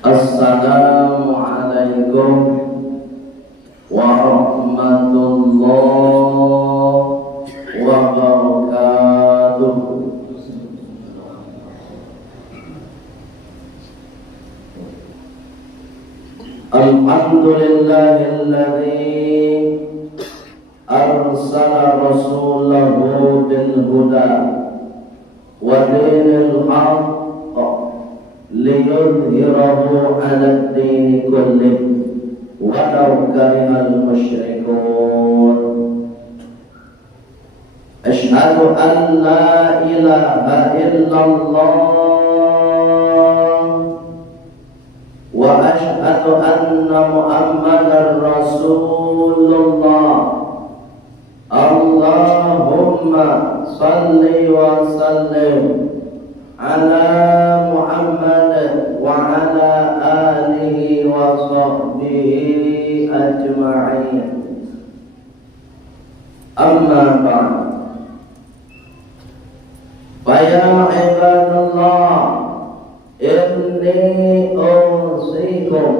Assalamualaikum warahmatullahi wabarakatuh. Alhamdulillahilladzi arsala rasulahu bil huda wa dinil haqq liyudhhirahu 'alad dini kullih walau karihal musyrikun. Asyhadu an la ilaha illallah wa asyhadu anna Muhammadar Rasulullah. Allahumma salli wa sallim ala Muhammad wa ala alihi wa sahbihi ajma'in. Amma ba'd. Fa ya ibadallah, inni usikum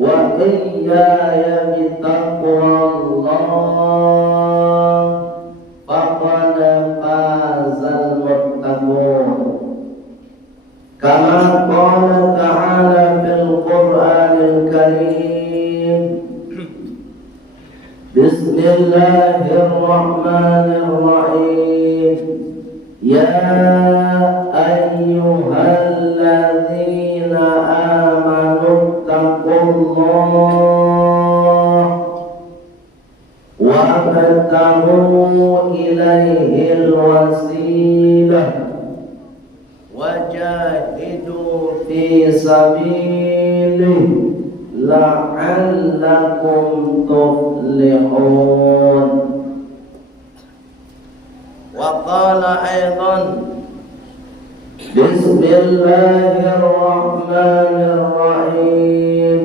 wa iyaya bittaqwallah faqad fazal muttaqun. Kama qala ta'ala fil Qur'anil Karim, Bismillahirrahmanirrahim. Ya ayyuhalladzina amanu taqullah wabtaghu ilaihil wasilah wajahidu fi sabilihi la'allakum tuflihun. Wa qala aidan, Bismillahirrahmanirrahim.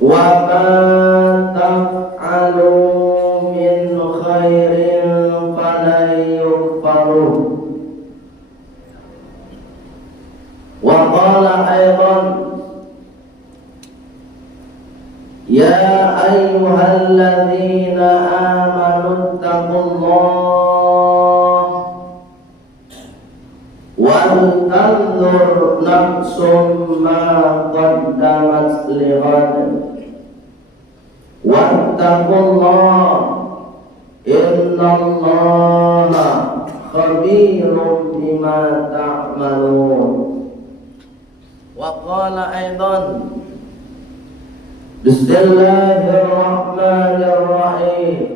Wa ma taf'alu min khairin falan yukfaruh. Wa qala aidan, Ya ayyuhalladzina amanu taqullah wal tanzur nafsum ma qaddamat lighad wattaqullah innallaha khabirun bima ta'malun. Wa qala aidan, Bismillahirrahmanirrahim.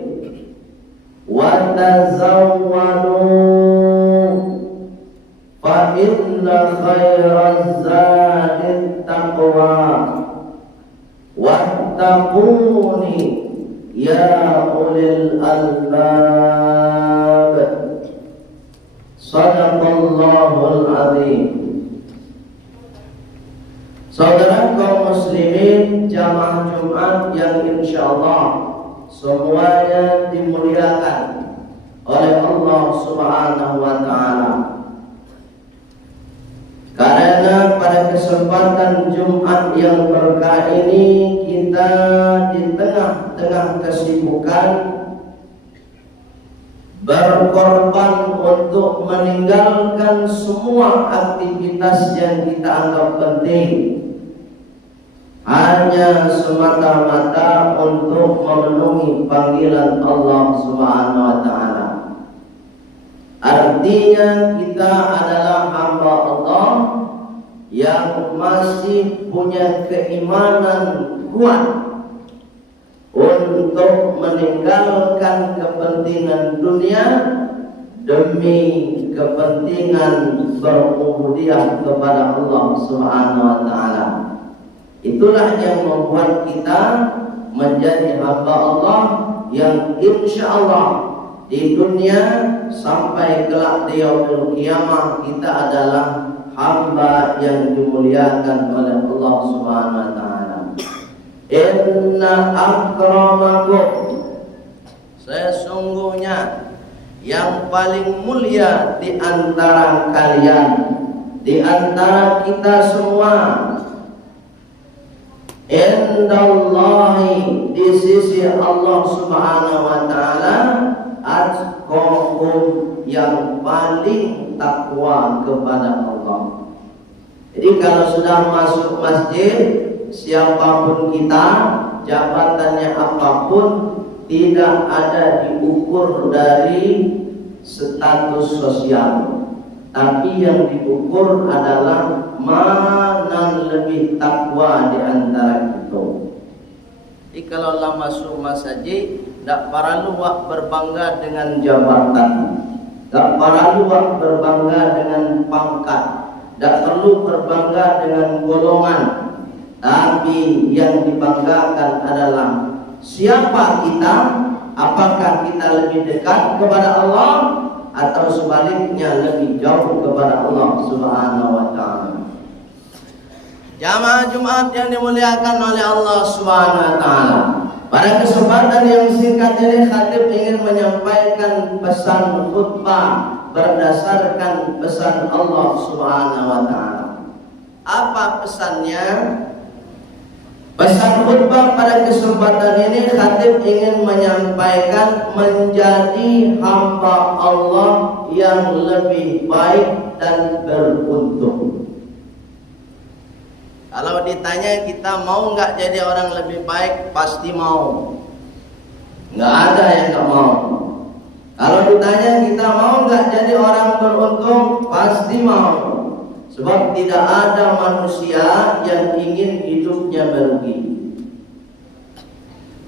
Wa tazawwadu fa inna khairaz zadit taqwa wattaquni ya ulil albab. Shadaqallahul azim. Saudara kaum muslimin jamaah Jumat yang insyaallah semuanya dimuliakan oleh Allah Subhanahu wa ta'ala. Karena pada kesempatan Jumat yang berkah ini kita di tengah-tengah kesibukan berkorban untuk meninggalkan semua aktivitas yang kita anggap penting hanya semata-mata untuk memenuhi panggilan Allah Subhanahu wa ta'ala. Artinya kita adalah hamba Allah yang masih punya keimanan kuat untuk meninggalkan kepentingan dunia demi kepentingan berubudiyah kepada Allah Subhanahu wa ta'ala. Itulah yang membuat kita menjadi hamba Allah yang insya Allah di dunia sampai kelak di yaumul qiyamah kita adalah hamba yang dimuliakan oleh Allah Subhanahu wa ta'ala. Inna akramakum, sesungguhnya yang paling mulia di antara kalian, di antara kita semua, indallahi, di sisi Allah Subhanahu wa taala, atqakum, yang paling takwa kepada Allah. Jadi kalau sudah masuk masjid, siapapun kita, jabatannya apapun, tidak ada diukur dari status sosial, tapi yang diukur adalah mana lebih takwa di antara kita. Jadi kalau lah masuk masjid, tidak perlu berbangga dengan jabatan, tidak perlu berbangga dengan pangkat, tidak perlu berbangga dengan golongan, tapi yang dibanggakan adalah siapa kita, apakah kita lebih dekat kepada Allah atau sebaliknya lebih jauh kepada Allah Subhanahu wa taala. Jamaah Jumat yang dimuliakan oleh Allah Subhanahu wa taala. Pada kesempatan yang singkat ini, khatib ingin menyampaikan pesan khutbah berdasarkan pesan Allah Subhanahu wa taala. Apa pesannya? Pesan khutbah pada kesempatan ini, khatib ingin menyampaikan menjadi hamba Allah yang lebih baik dan beruntung. Kalau ditanya kita mau nggak jadi orang lebih baik, pasti mau. Nggak ada yang nggak mau. Kalau ditanya kita mau nggak jadi orang beruntung, pasti mau. Sebab tidak ada manusia yang ingin hidupnya merugi.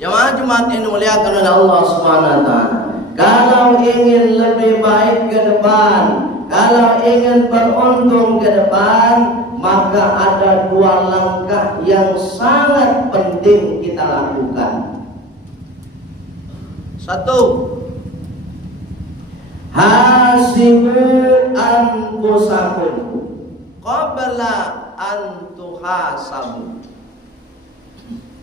Jemaah Jumat yang dimuliakan oleh Allah Subhanahu wa taala. Kalau ingin lebih baik ke depan, kalau ingin beruntung ke depan, maka ada dua langkah yang sangat penting kita lakukan. Satu, hasibu anfusakum qabla an tuhasabu.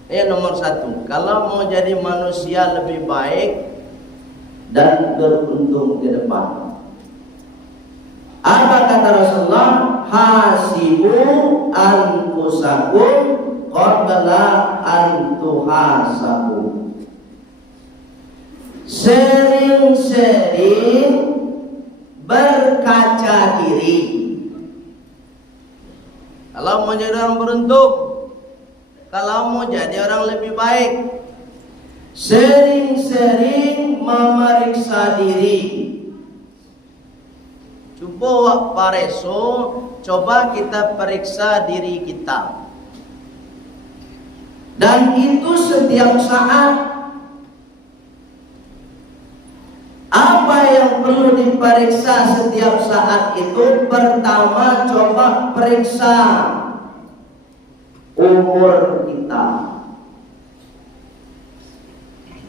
Ini nomor satu. Kalau mau jadi manusia lebih baik dan beruntung ke depan, apa kata Rasulullah? Hasibu anfusakum qabla an tuhasabu. Sering-sering berkaca diri. Kalau mau jadi orang beruntung, kalau mau jadi orang lebih baik, sering-sering memeriksa diri. Coba pareso, coba kita periksa diri kita. Dan itu setiap saat. Apa yang perlu diperiksa setiap saat itu? Pertama, coba periksa umur kita.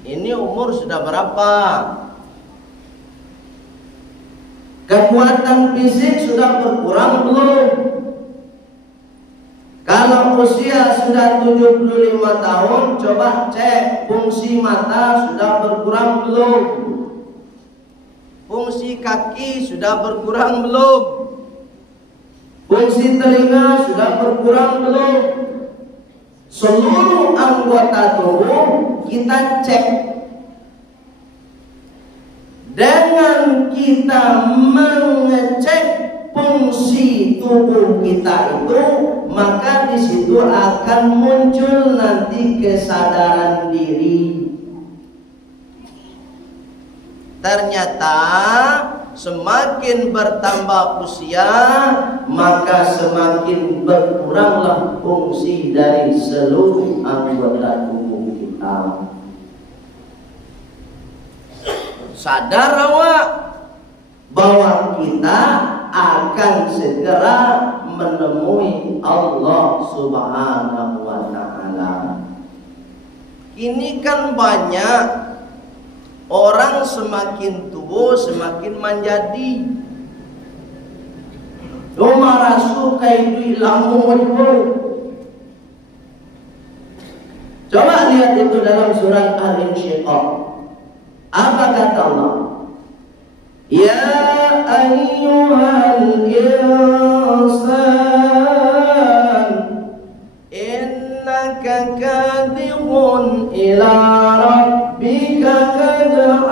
Ini umur sudah berapa? Kekuatan fisik sudah berkurang belum? Kalau usia sudah 75 tahun, coba cek fungsi mata sudah berkurang belum? Fungsi kaki sudah berkurang belum? Fungsi telinga sudah berkurang belum? Seluruh anggota tubuh kita cek. Dengan kita mengecek fungsi tubuh kita itu, maka di situ akan muncul nanti kesadaran diri. Ternyata semakin bertambah usia, maka semakin berkuranglah fungsi dari seluruh anggota tubuh kita. Sadar awak bahwa kita akan segera menemui Allah Subhanahu wa taala. Ini kan banyak orang semakin tua semakin menjadi. Doma rasu kaidu ilamu wajbu. Coba lihat itu dalam surat Al-Insyiqaq. Apa kata Allah? Ya ayyuhal insan innaka kadhibun ila rabbika kadhan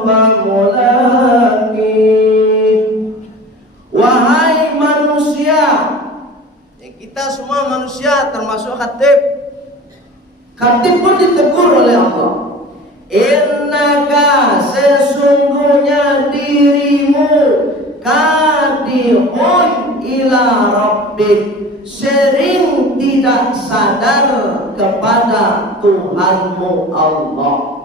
famulaqih. Wahai manusia, kita semua manusia termasuk khatib. Khatib pun ditegur oleh Allah. Innaka sesungguhnya dirimu kadihun ila rabbik, sering tidak sadar kepada Tuhanmu Allah.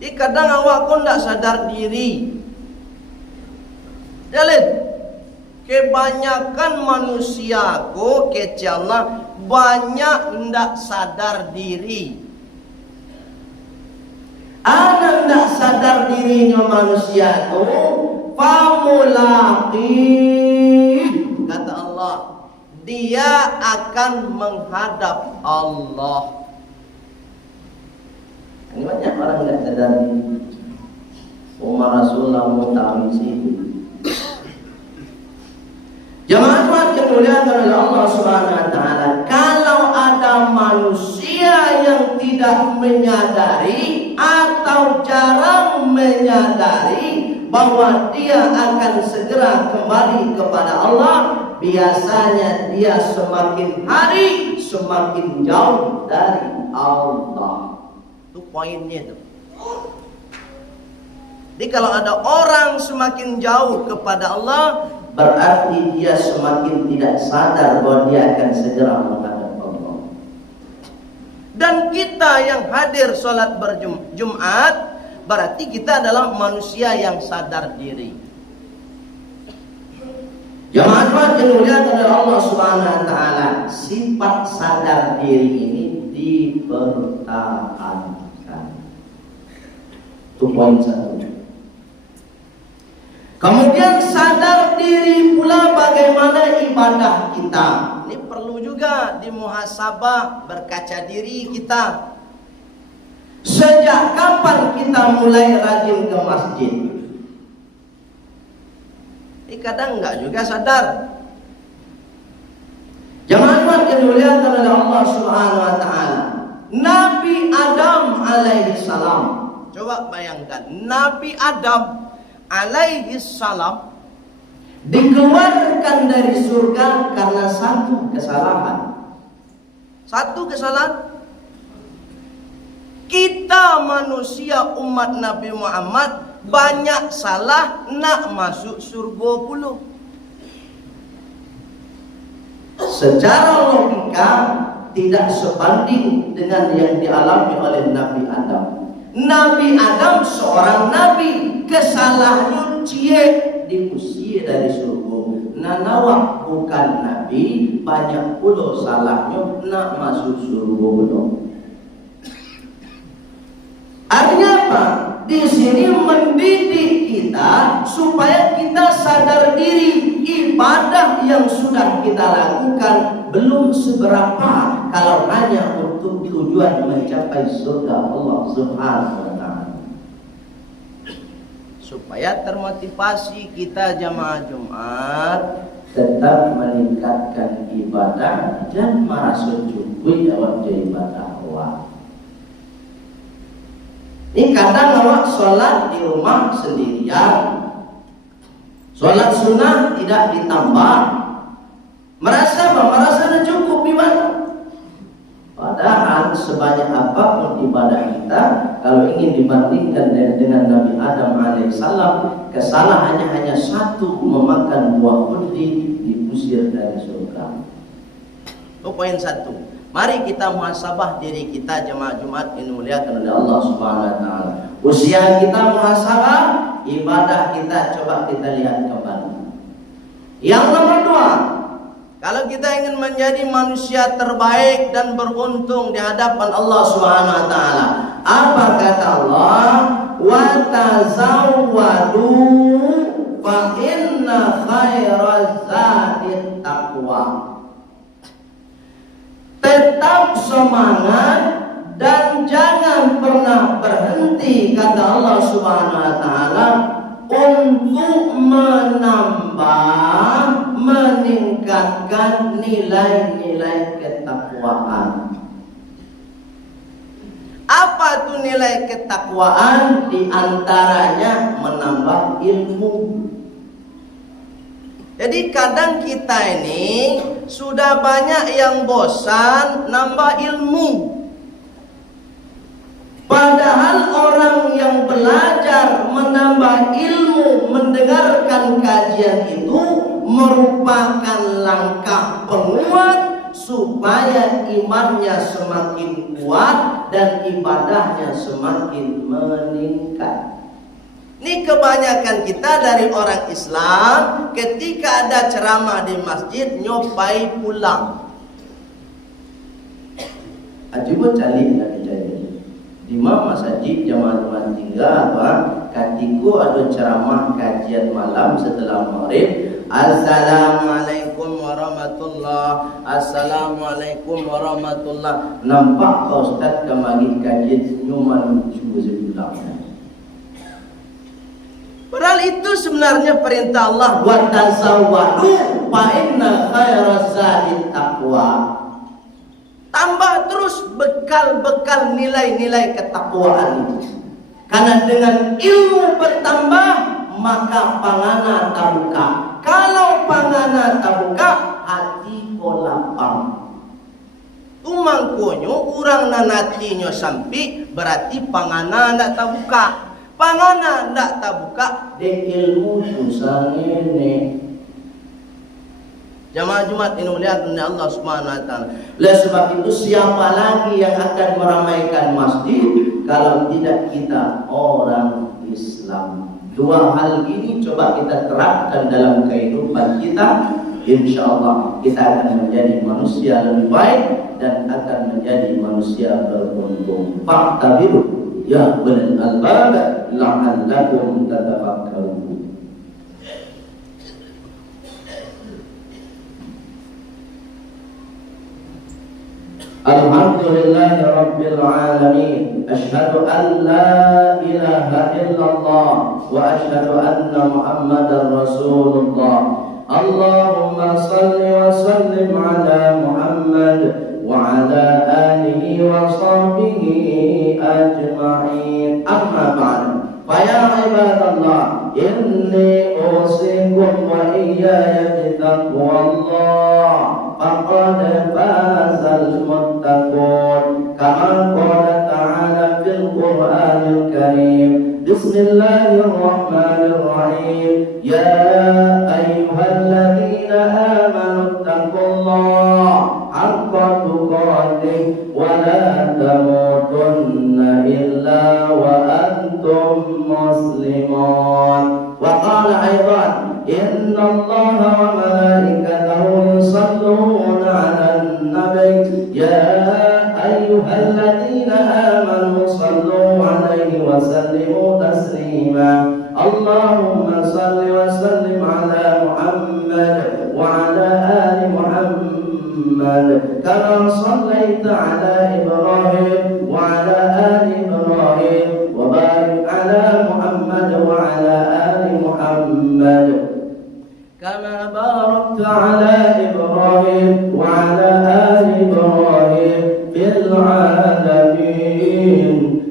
Jadi kadang awak pun tidak sadar diri. Lihat, kebanyakan manusia ko kecala banyak tidak sadar diri. Ada tidak sadar dirinya manusia itu, famulaqi, kata Allah, dia akan menghadap Allah. Ini banyak orang tidak sadar diri. Umar Rasulullah mutawisi. Jemaat yang dimuliakan oleh Allah Subhanahu wa taala, kalau ada manusia yang tidak menyadari atau jarang menyadari bahwa dia akan segera kembali kepada Allah, biasanya dia semakin hari semakin jauh dari Allah. Itu poinnya itu. Jadi kalau ada orang semakin jauh kepada Allah, berarti dia semakin tidak sadar bahwa dia akan segera menghadap Allah. Dan kita yang hadir sholat berjumat, berarti kita adalah manusia yang sadar diri. Jemaat yang dimuliakan oleh Allah Subhanahu wa taala, sifat sadar diri ini dipertahankan. Itu poin satu. Kemudian sadar diri pula bagaimana ibadah kita. Ini perlu juga dimuhasabah, berkaca diri kita. Sejak kapan kita mulai rajin ke masjid? Ini kadang enggak juga sadar. Jemaat yang dimuliakan oleh Allah Subhanahu wa taala, Nabi Adam alaihi salam. Coba bayangkan, Nabi Adam alaihi salam dikeluarkan dari surga karena satu kesalahan. Satu kesalahan. Kita manusia umat Nabi Muhammad banyak salah nak masuk surga pula. Secara logika tidak sebanding dengan yang dialami oleh Nabi Adam. Nabi Adam seorang nabi, kesalahannya cie diusir dari surga. Nanawak bukan nabi, banyak pula salahnya nak masuk surga belum. Artinya apa? Di sini mendidik kita supaya kita sadar diri ibadah yang sudah kita lakukan belum seberapa kalau hanya untuk tujuan mencapai surga Allah Subhanahu wa taala. Supaya termotivasi kita jamaah Jumat tetap meningkatkan ibadah dan merasa cukup dalam ibadah Allah. Ini kadang awak sholat di rumah sendirian, sholat sunnah tidak ditambah, merasa sudah cukup ibadah. Padahal sebanyak apapun ibadah kita, kalau ingin dibandingkan dengan Nabi Adam alaihissalam, kesalahannya hanya satu, memakan buah putih, diusir dari surga. Itu poin satu. Mari kita muhasabah diri kita jemaah Jumat ini muliakan oleh Allah Subhanahu wa taala. Usia kita muhasabah, ibadah kita coba kita lihat kembali. Yang nomor dua, kalau kita ingin menjadi manusia terbaik dan beruntung di hadapan Allah Subhanahu wa taala, apa kata Allah? Wa tazawwadu fa inna khairaz zadit taqwa. Tetap semangat dan jangan pernah pernah berhenti, kata Allah Subhanahu wa taala, untuk menambah, meningkatkan nilai-nilai ketakwaan. Apa itu nilai ketakwaan? Di antaranya menambah ilmu. Jadi kadang kita ini sudah banyak yang bosan nambah ilmu. Padahal orang yang belajar menambah ilmu, mendengarkan kajian itu merupakan langkah penguat supaya imannya semakin kuat dan ibadahnya semakin meningkat. Ini kebanyakan kita dari orang Islam, ketika ada ceramah di masjid, nyobai pulang. Ajibu cali lagi jadi. Di mana masjid jamaah tinggal apa? Katiku ada ceramah kajian malam setelah maghrib. Assalamualaikum warahmatullah. Assalamualaikum warahmatullah. Nampak kau Ustaz kemari kajian nyuman cuba sebulan. Padahal itu sebenarnya perintah Allah, wa tazawwadu fa inna khairaz zadi taqwa. Tambah terus bekal-bekal nilai-nilai ketakwaan itu. Karena dengan ilmu bertambah, maka pangana tabuka. Kalau pangana tabuka, hati ko lapang. Tumangkonyo urang nanatinya sampai berarti pangana ndak tabuka. Pangana ndak tabuka de ilmu susah ini. Jamaah Jumat ini melihat Allah Subhanahu wa taala. Oleh sebab itu siapa lagi yang akan meramaikan masjid kalau tidak kita orang Islam? Dua hal ini coba kita terapkan dalam kehidupan kita. InsyaAllah kita akan menjadi manusia lebih baik dan akan menjadi manusia beruntung. Fa'tabiru ya ulil albab la'allakum tatafakkarun. Alhamdulillahi rabbil alamin. Asyhadu an la ilaha illallah wa asyhadu anna Muhammadar Rasulullah. Allahumma salli wa sallim ala Muhammad wa ala alihi wa sahbihi ajma'in. Amma ba'd. Fa ya ibadallah, inni usikum wa iyaya bitaqwallah. Faqad fazal muttaqun. Kama qala ta'ala fil Qur'anil Karim. Bismillahirrahmanirrahim. Ya ayyuhalladzina amanu taqullaha haqqa tuqatih wa la tamutunna illa wa antum muslimun. Wa qala aidan innallaha wa malaikatahu yusalluna 'alan nabiy ya ayyuhalladzina amanu sallu 'alaihi wa sallimu taslima. Allahumma salli wa sallim 'ala Muhammad wa 'ala ali Muhammad kama sallaita 'ala Ibrahim wa 'ala ali Ibrahim wa barik 'ala Muhammad wa 'ala ali Muhammad kama barakta 'ala Ibrahim wa 'ala ali Ibrahim fil 'alamin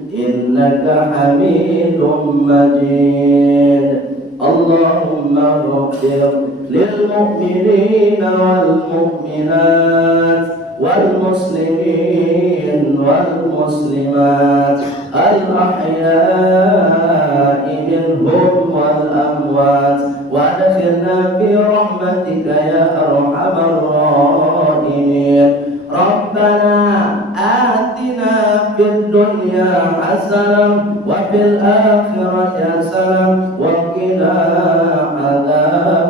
innaka Hamidum Majid. Allahumma ighfir lil mu'minina wal mu'minat wal muslimin wal muslimat al ahya'i minhum wal amwat wa adkhilna fi rahmatika ya arhamar rahimin. Rabbana atina fid dunya hasanah wa fil akhirati hasanah wa qina adzaban